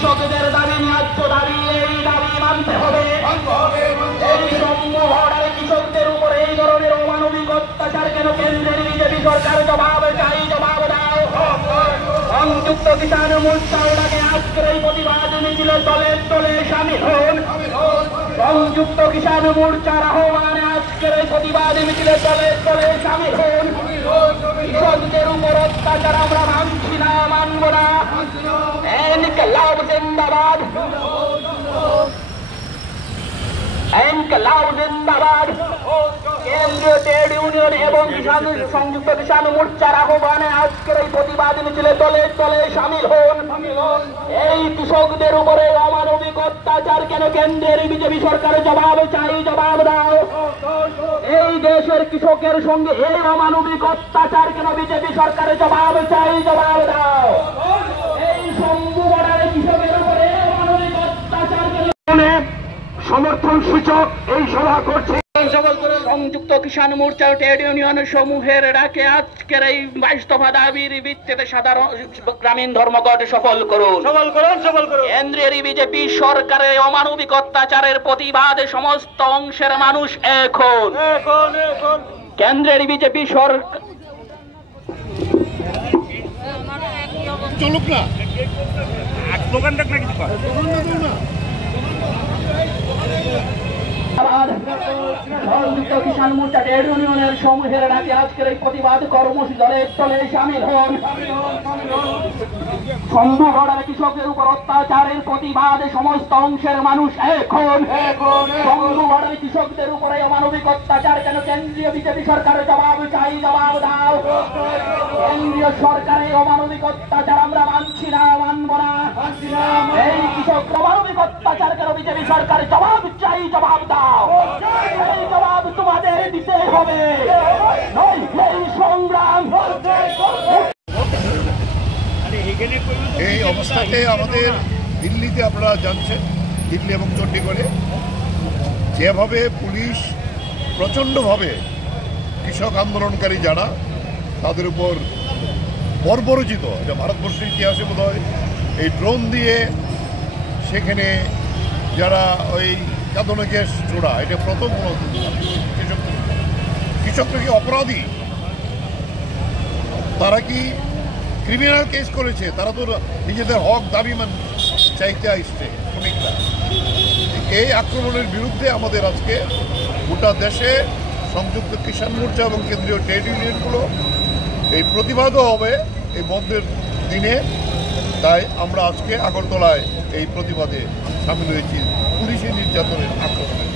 কৃষকদের দাবি ন্যায্য দাবি, এই দাবি মানতে হবে। এই সম্মুখরে কৃষকদের উপর এই ধরনের অমানবিক অত্যাচার কেন কেন্দ্রের বিজেপি সরকার জবাব চাই, জবাব দাও। সংযুক্ত কিষাণ মোর্চার ডাকে আজকের এই প্রতিবাদ মিছিলে দলে দলে সামিল হন। সংযুক্ত কিষাণ মোর্চার আহ্বানে আজকের এই প্রতিবাদ মিছিলে দলে দলে সামিল হন। কৃষকদের উপর অত্যাচার আমরা মানছি না, মানব না। ইনকলাব জিন্দাবাদ, ইনকলাব জিন্দাবাদ। কেন্দ্রীয় ট্রেড ইউনিয়ন এবং সংযুক্ত কিষাণ মোর্চার আহ্বানে আজকের এই প্রতিবাদ মিছিলে দলে দলে সামিল হন। এই কৃষকদের উপরে অমানবিক অত্যাচার কেন কেন্দ্রের বিজেপি সরকার জবাব চাই, জবাব দাও। এই দেশের কৃষকের সঙ্গে এই অমানবিক অত্যাচার কেন বিজেপি সরকারের জবাব চাই, জবাব দাও। এই সম্মুখরে কৃষকের উপরে অমানবিক অত্যাচার সমর্থন সূচক এই সভা করছে। সংযুক্ত কিষাণ মোর্চা ট্রেড ইউনিয়ন সমূহের ডাকে আজকের এই 22 দফা দাবির ভিত্তিতে সাধারণ গ্রামীণ ধর্মঘট সফল করুন, সফল করুন, সফল করুন। কেন্দ্রের বিজেপি সরকারের অমানবিক অত্যাচারের প্রতিবাদে সমস্ত অংশের মানুষ এখন কেন্দ্রের বিজেপি সরকার চলুক না, স্লোগান দেখ না, কিছু সংযুক্ত কিষাণ মোর্চা ট্রেড ইউনিয়নের সমূহের ডাকে আজকের এই প্রতিবাদ কর্মসূচি দলে দলে সামিল হন। সম্মুখরে কৃষকের উপর অত্যাচারের প্রতিবাদে সমস্ত অংশের মানুষ এখন সম্মুখরে কৃষকদের উপরে অমানবিক অত্যাচার কেন কেন্দ্রীয় বিজেপি সরকারের জবাব চাই, জবাব দাও। কেন্দ্রীয় সরকারের অমানবিক অত্যাচার আমরা মানছি না, মানব না। এই কৃষক অমানবিক অত্যাচার কেন বিজেপি সরকারের জবাব চাই, জবাব দাও। এই জবাব তোমাদের দিতে হবে। এই সংগ্রাম এই অবস্থাতে আমাদের দিল্লিতে আপনারা জানছেন, দিল্লি এবং চণ্ডীগড়ে যেভাবে পুলিশ প্রচণ্ডভাবে কৃষক আন্দোলনকারী যারা তাদের উপর বর্বরচিত, এটা ভারতবর্ষের ইতিহাসে বোধ হয় এই ড্রোন দিয়ে সেখানে যারা ওই কাঁদনে গ্যাস ছোড়া, এটা প্রথম কৃষকরা কি অপরাধী? তারা কি ক্রিমিনাল কেস করেছে? তারা তো নিজেদের হক দাবি চাইতে আসছে শ্রমিকরা। এই আক্রমণের বিরুদ্ধে আমাদের আজকে গোটা দেশে সংযুক্ত কিষাণ মোর্চা এবং কেন্দ্রীয় ট্রেড ইউনিয়নগুলো এই প্রতিবাদও হবে এই বন্ধের দিনে। তাই আমরা আজকে আগরতলায় এই প্রতিবাদে সামিল হয়েছি পুলিশি নির্যাতনের আক্রমণে।